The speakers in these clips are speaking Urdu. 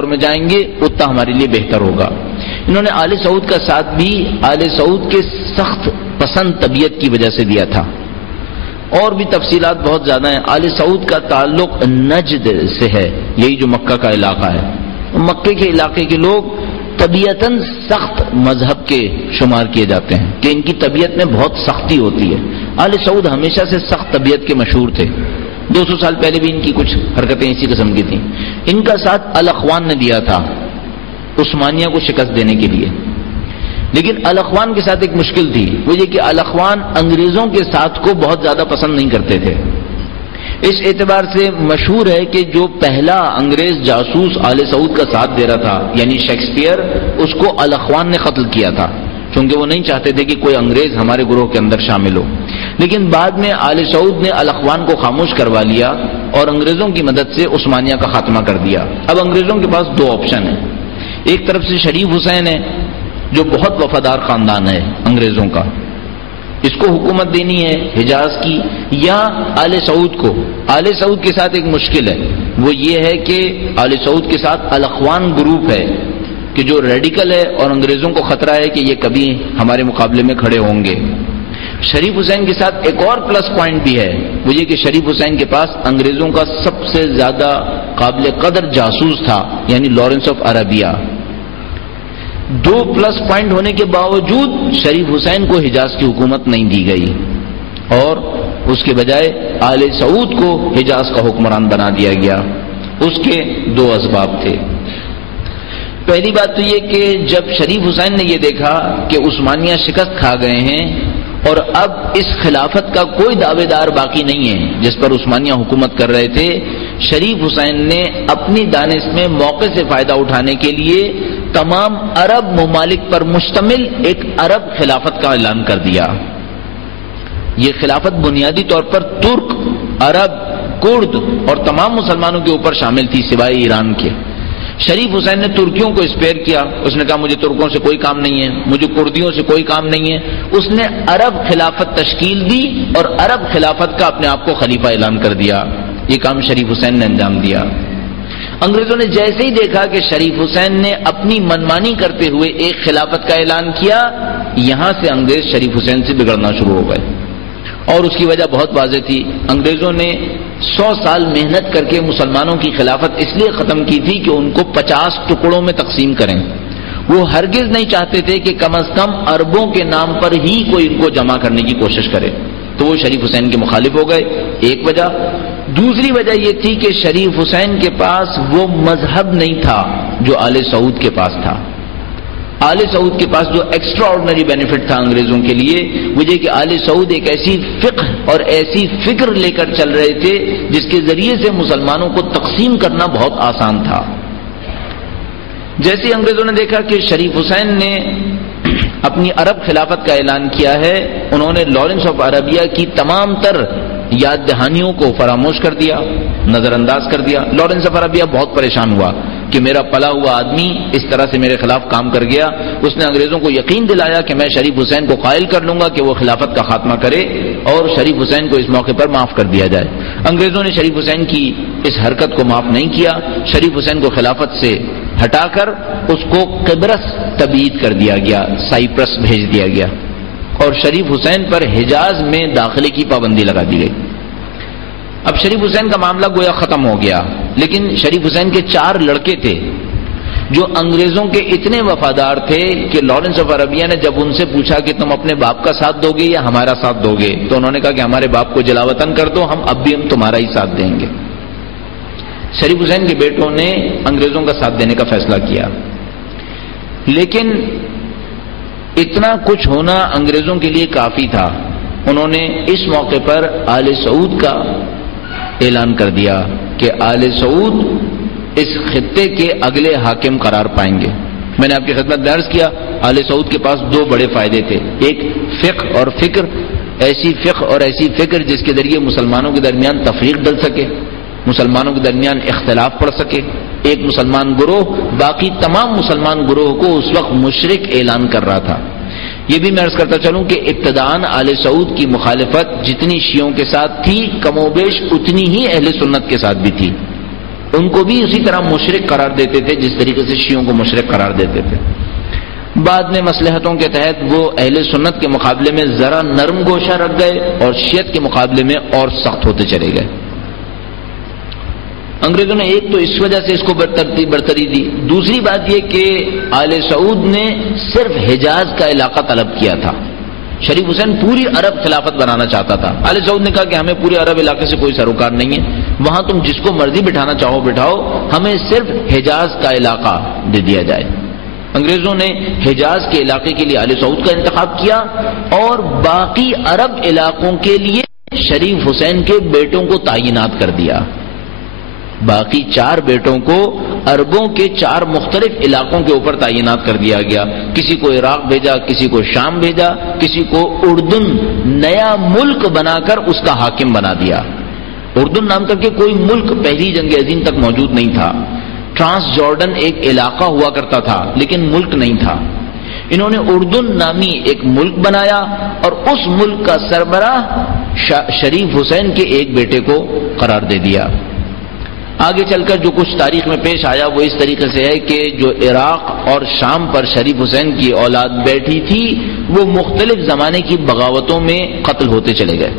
دور میں جائیں گے اتنا ہمارے لیے بہتر ہوگا۔ انہوں نے آل سعود کا ساتھ بھی آل سعود کے سخت پسند طبیعت کی وجہ سے دیا تھا، اور بھی تفصیلات بہت زیادہ ہیں۔ آل سعود کا تعلق نجد سے ہے، یہی جو مکہ کا علاقہ ہے۔ مکے کے علاقے کے لوگ طبیعتاً سخت مذہب کے شمار کیے جاتے ہیں کہ ان کی طبیعت میں بہت سختی ہوتی ہے۔ آل سعود ہمیشہ سے سخت طبیعت کے مشہور تھے، 200 سال پہلے بھی ان کی کچھ حرکتیں اسی قسم کی تھیں۔ ان کا ساتھ الاخوان نے دیا تھا عثمانیہ کو شکست دینے کے لیے، لیکن الاخوان کے ساتھ ایک مشکل تھی، وہ یہ کہ الاخوان انگریزوں کے ساتھ کو بہت زیادہ پسند نہیں کرتے تھے۔ اس اعتبار سے مشہور ہے کہ جو پہلا انگریز جاسوس آل سعود کا ساتھ دے رہا تھا یعنی شیکسپیئر، اس کو الاخوان نے قتل کیا تھا، چونکہ وہ نہیں چاہتے تھے کہ کوئی انگریز ہمارے گروہ کے اندر شامل ہو۔ لیکن بعد میں آل سعود نے الاخوان کو خاموش کروا لیا اور انگریزوں کی مدد سے عثمانیہ کا خاتمہ کر دیا۔ اب انگریزوں کے پاس دو آپشن ہیں، ایک طرف سے شریف حسین ہے جو بہت وفادار خاندان ہے انگریزوں کا، اس کو حکومت دینی ہے حجاز کی، یا آل سعود کو۔ آل سعود کے ساتھ ایک مشکل ہے، وہ یہ ہے کہ آل سعود کے ساتھ الاخوان گروپ ہے کہ جو ریڈیکل ہے اور انگریزوں کو خطرہ ہے کہ یہ کبھی ہمارے مقابلے میں کھڑے ہوں گے۔ شریف حسین کے ساتھ ایک اور پلس پوائنٹ بھی ہے، وہ یہ کہ شریف حسین کے پاس انگریزوں کا سب سے زیادہ قابل قدر جاسوس تھا یعنی لارنس آف عربیہ۔ دو پلس پوائنٹ ہونے کے باوجود شریف حسین کو حجاز کی حکومت نہیں دی گئی اور اس کے بجائے آل سعود کو حجاز کا حکمران بنا دیا گیا۔ اس کے دو اسباب تھے۔ پہلی بات تو یہ کہ جب شریف حسین نے یہ دیکھا کہ عثمانیہ شکست کھا گئے ہیں اور اب اس خلافت کا کوئی دعوے دار باقی نہیں ہے جس پر عثمانیہ حکومت کر رہے تھے، شریف حسین نے اپنی دانش میں موقع سے فائدہ اٹھانے کے لیے تمام عرب ممالک پر مشتمل ایک عرب خلافت کا اعلان کر دیا۔ یہ خلافت بنیادی طور پر ترک، عرب، کرد اور تمام مسلمانوں کے اوپر شامل تھی سوائے ایران کے۔ شریف حسین نے ترکیوں کو اسپیئر کیا، اس نے کہا مجھے ترکوں سے کوئی کام نہیں ہے، مجھے کردیوں سے کوئی کام نہیں ہے۔ اس نے عرب خلافت تشکیل دی اور عرب خلافت کا اپنے آپ کو خلیفہ اعلان کر دیا۔ یہ کام شریف حسین نے انجام دیا۔ انگریزوں نے جیسے ہی دیکھا کہ شریف حسین نے اپنی منمانی کرتے ہوئے ایک خلافت کا اعلان کیا، یہاں سے انگریز شریف حسین سے بگڑنا شروع ہو گئے، اور اس کی وجہ بہت واضح تھی۔ انگریزوں نے 100 سال محنت کر کے مسلمانوں کی خلافت اس لیے ختم کی تھی کہ ان کو 50 ٹکڑوں میں تقسیم کریں۔ وہ ہرگز نہیں چاہتے تھے کہ کم از کم عربوں کے نام پر ہی کوئی ان کو جمع کرنے کی کوشش کرے، تو وہ شریف حسین کے مخالف ہو گئے، ایک وجہ۔ دوسری وجہ یہ تھی کہ شریف حسین کے پاس وہ مذہب نہیں تھا جو آل سعود کے پاس تھا۔ آل سعود کے پاس جو ایکسٹرا آرڈنری بینیفٹ تھا انگریزوں کے لیے، وہ یہ کہ آل سعود ایک ایسی فقہ اور ایسی فکر لے کر چل رہے تھے جس کے ذریعے سے مسلمانوں کو تقسیم کرنا بہت آسان تھا۔ جیسے انگریزوں نے دیکھا کہ شریف حسین نے اپنی عرب خلافت کا اعلان کیا ہے، انہوں نے لارنس آف عربیہ کی تمام تر یاد دہانیوں کو فراموش کر دیا، نظر انداز کر دیا۔ لارنس آف عربیہ بہت پریشان ہوا کہ میرا پلا ہوا آدمی اس طرح سے میرے خلاف کام کر گیا۔ اس نے انگریزوں کو یقین دلایا کہ میں شریف حسین کو قائل کر لوں گا کہ وہ خلافت کا خاتمہ کرے اور شریف حسین کو اس موقع پر معاف کر دیا جائے۔ انگریزوں نے شریف حسین کی اس حرکت کو معاف نہیں کیا، شریف حسین کو خلافت سے ہٹا کر اس کو قبرص تبعید کر دیا گیا، سائپرس بھیج دیا گیا، اور شریف حسین پر حجاز میں داخلے کی پابندی لگا دی گئی۔ اب شریف حسین کا معاملہ گویا ختم ہو گیا، لیکن شریف حسین کے 4 لڑکے تھے جو انگریزوں کے اتنے وفادار تھے کہ لارنس آف عربیہ نے جب ان سے پوچھا کہ تم اپنے باپ کا ساتھ دو گے یا ہمارا ساتھ دو گے، تو انہوں نے کہا کہ ہمارے باپ کو جلاوطن کر دو، ہم اب بھی تمہارا ہی ساتھ دیں گے۔ شریف حسین کے بیٹوں نے انگریزوں کا ساتھ دینے کا فیصلہ کیا، لیکن اتنا کچھ ہونا انگریزوں کے لیے کافی تھا۔ انہوں نے اس موقع پر آل سعود کا اعلان کر دیا کہ آل سعود اس خطے کے اگلے حاکم قرار پائیں گے۔ میں نے آپ کی خدمت میں عرض کیا آل سعود کے پاس 2 بڑے فائدے تھے، ایک فقہ اور فکر، ایسی فقہ اور ایسی فکر جس کے ذریعے مسلمانوں کے درمیان تفریق ڈل سکے، مسلمانوں کے درمیان اختلاف پڑ سکے۔ ایک مسلمان گروہ باقی تمام مسلمان گروہ کو اس وقت مشرک اعلان کر رہا تھا۔ یہ بھی میں عرض کرتا چلوں کہ ابتداءً آل سعود کی مخالفت جتنی شیعوں کے ساتھ تھی کم و بیش اتنی ہی اہل سنت کے ساتھ بھی تھی۔ ان کو بھی اسی طرح مشرک قرار دیتے تھے جس طریقے سے شیعوں کو مشرک قرار دیتے تھے. بعد میں مصلحتوں کے تحت وہ اہل سنت کے مقابلے میں ذرا نرم گوشہ رکھ گئے اور شیعت کے مقابلے میں اور سخت ہوتے چلے گئے. انگریزوں نے ایک تو اس وجہ سے اس کو برتری دی. دوسری بات یہ کہ آل سعود نے صرف حجاز کا علاقہ طلب کیا تھا. شریف حسین پوری عرب خلافت بنانا چاہتا تھا. آل سعود نے کہا کہ ہمیں پورے عرب علاقے سے کوئی سروکار نہیں ہے, وہاں تم جس کو مرضی بٹھانا چاہو بٹھاؤ, ہمیں صرف حجاز کا علاقہ دے دیا جائے. انگریزوں نے حجاز کے علاقے کے لیے آل سعود کا انتخاب کیا اور باقی عرب علاقوں کے لیے شریف حسین کے بیٹوں کو تعینات کر دیا. باقی 4 بیٹوں کو عربوں کے 4 مختلف علاقوں کے اوپر تعینات کر دیا گیا. کسی کو عراق بھیجا, کسی کو شام بھیجا, کسی کو اردن نیا ملک بنا کر اس کا حاکم بنا دیا. اردن نام کر کے کوئی ملک پہلی جنگ عظیم تک موجود نہیں تھا. ٹرانس جارڈن ایک علاقہ ہوا کرتا تھا لیکن ملک نہیں تھا. انہوں نے اردن نامی ایک ملک بنایا اور اس ملک کا سربراہ شریف حسین کے ایک بیٹے کو قرار دے دیا. آگے چل کر جو کچھ تاریخ میں پیش آیا وہ اس طریقے سے ہے کہ جو عراق اور شام پر شریف حسین کی اولاد بیٹھی تھی وہ مختلف زمانے کی بغاوتوں میں قتل ہوتے چلے گئے.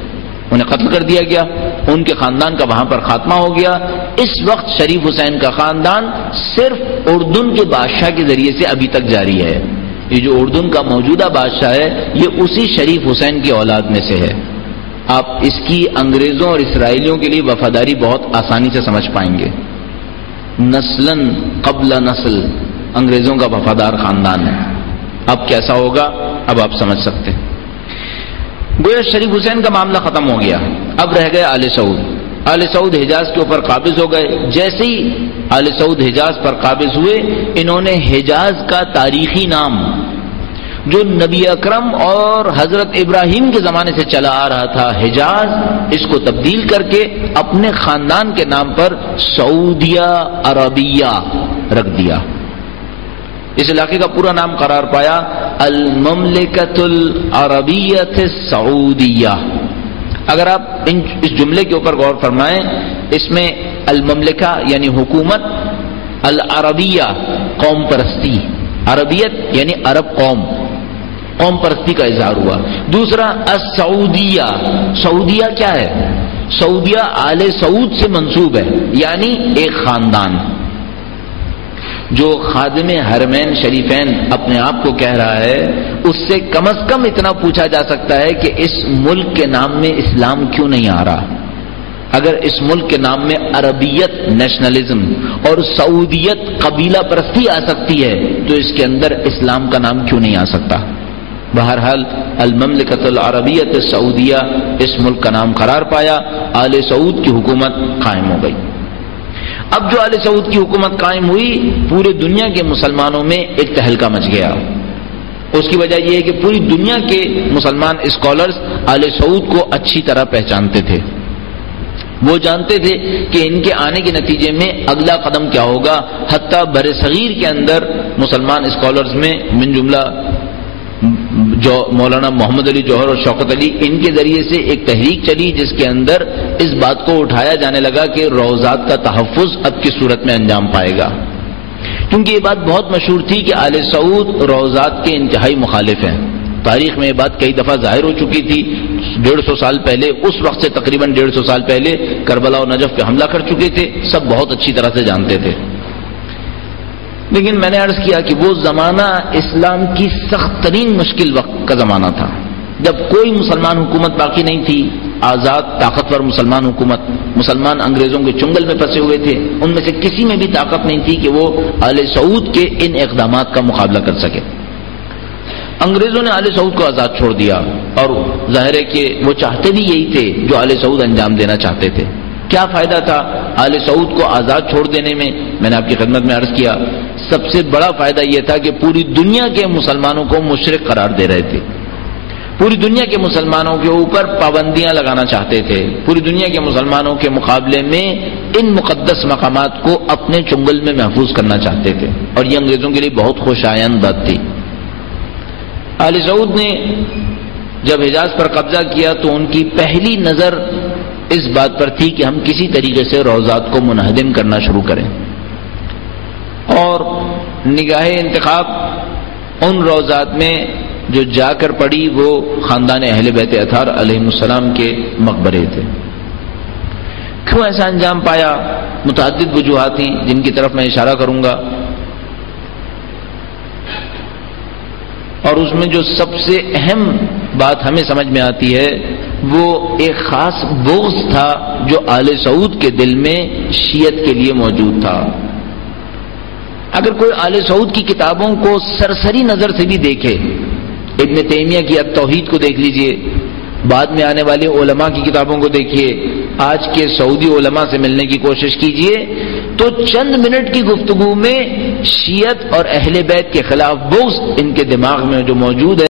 انہیں قتل کر دیا گیا, ان کے خاندان کا وہاں پر خاتمہ ہو گیا. اس وقت شریف حسین کا خاندان صرف اردن کے بادشاہ کے ذریعے سے ابھی تک جاری ہے. یہ جو اردن کا موجودہ بادشاہ ہے یہ اسی شریف حسین کی اولاد میں سے ہے. آپ اس کی انگریزوں اور اسرائیلیوں کے لیے وفاداری بہت آسانی سے سمجھ پائیں گے. نسلاً قبل نسل انگریزوں کا وفادار خاندان ہے. اب کیسا ہوگا اب آپ سمجھ سکتے ہیں. گویا شریف حسین کا معاملہ ختم ہو گیا, اب رہ گئے آل سعود. آل سعود حجاز کے اوپر قابض ہو گئے. جیسے ہی آل سعود حجاز پر قابض ہوئے انہوں نے حجاز کا تاریخی نام جو نبی اکرم اور حضرت ابراہیم کے زمانے سے چلا آ رہا تھا حجاز, اس کو تبدیل کر کے اپنے خاندان کے نام پر سعودیہ عربیہ رکھ دیا. اس علاقے کا پورا نام قرار پایا المملکۃ العربیۃ السعودیہ. اگر آپ اس جملے کے اوپر غور فرمائیں, اس میں المملکہ یعنی حکومت, العربیہ قوم پرستی, عربیت یعنی عرب قوم پرستی کا اظہار ہوا. دوسرا السعودیہ, سعودیہ کیا ہے؟ سعودیہ آل سعود سے منسوب ہے, یعنی ایک خاندان. جو خادم حرمین شریفین اپنے آپ کو کہہ رہا ہے اس سے کم از کم اتنا پوچھا جا سکتا ہے کہ اس ملک کے نام میں اسلام کیوں نہیں آ رہا. اگر اس ملک کے نام میں عربیت نیشنلزم اور سعودیت قبیلہ پرستی آ سکتی ہے تو اس کے اندر اسلام کا نام کیوں نہیں آ سکتا. بہرحال المملکۃ العربیۃ السعودیہ اس ملک کا نام قرار پایا. آل سعود کی حکومت قائم ہو گئی. اب جو آل سعود کی حکومت قائم ہوئی پورے دنیا کے مسلمانوں میں ایک تہلکہ مچ گیا. اس کی وجہ یہ ہے کہ پوری دنیا کے مسلمان اسکالرز آل سعود کو اچھی طرح پہچانتے تھے. وہ جانتے تھے کہ ان کے آنے کے نتیجے میں اگلا قدم کیا ہوگا. حتیٰ بر صغیر کے اندر مسلمان اسکالرز میں من جملہ جو مولانا محمد علی جوہر اور شوکت علی, ان کے ذریعے سے ایک تحریک چلی جس کے اندر اس بات کو اٹھایا جانے لگا کہ روضات کا تحفظ اب کس صورت میں انجام پائے گا. کیونکہ یہ بات بہت مشہور تھی کہ آل سعود روضات کے انتہائی مخالف ہیں. تاریخ میں یہ بات کئی دفعہ ظاہر ہو چکی تھی. 150 سال پہلے, اس وقت سے تقریباً 150 سال پہلے کربلا اور نجف پہ حملہ کر چکے تھے. سب بہت اچھی طرح سے جانتے تھے. لیکن میں نے عرض کیا کہ وہ زمانہ اسلام کی سخت ترین مشکل وقت کا زمانہ تھا جب کوئی مسلمان حکومت باقی نہیں تھی. آزاد طاقتور مسلمان حکومت, مسلمان انگریزوں کے چنگل میں پھنسے ہوئے تھے. ان میں سے کسی میں بھی طاقت نہیں تھی کہ وہ آل سعود کے ان اقدامات کا مقابلہ کر سکے. انگریزوں نے آل سعود کو آزاد چھوڑ دیا اور ظاہر ہے کہ وہ چاہتے بھی یہی تھے جو آل سعود انجام دینا چاہتے تھے. کیا فائدہ تھا آل سعود کو آزاد چھوڑ دینے میں؟ میں نے آپ کی خدمت میں عرض کیا سب سے بڑا فائدہ یہ تھا کہ پوری دنیا کے مسلمانوں کو مشرک قرار دے رہے تھے. پوری دنیا کے مسلمانوں کے اوپر پابندیاں لگانا چاہتے تھے. پوری دنیا کے مسلمانوں کے مقابلے میں ان مقدس مقامات کو اپنے چنگل میں محفوظ کرنا چاہتے تھے اور یہ انگریزوں کے لیے بہت خوش آئند بات تھی. آل سعود نے جب حجاز پر قبضہ کیا تو ان کی پہلی نظر اس بات پر تھی کہ ہم کسی طریقے سے روضات کو منہدم کرنا شروع کریں، اور نگاہ انتخاب ان روضات میں جو جا کر پڑی وہ خاندان اہل بیت اطہار علیہم السلام کے مقبرے تھے۔ کیوں ایسا انجام پایا؟ متعدد وجوہات تھیں جن کی طرف میں اشارہ کروں گا، اور اس میں جو سب سے اہم بات ہمیں سمجھ میں آتی ہے وہ ایک خاص بغض تھا جو آل سعود کے دل میں شیعت کے لیے موجود تھا۔ اگر کوئی آل سعود کی کتابوں کو سرسری نظر سے بھی دیکھے، ابن تیمیہ کی التوحید کو دیکھ لیجئے، بعد میں آنے والے علماء کی کتابوں کو دیکھیے، آج کے سعودی علماء سے ملنے کی کوشش کیجئے، تو چند منٹ کی گفتگو میں شیعت اور اہل بیت کے خلاف بغض ان کے دماغ میں جو موجود ہے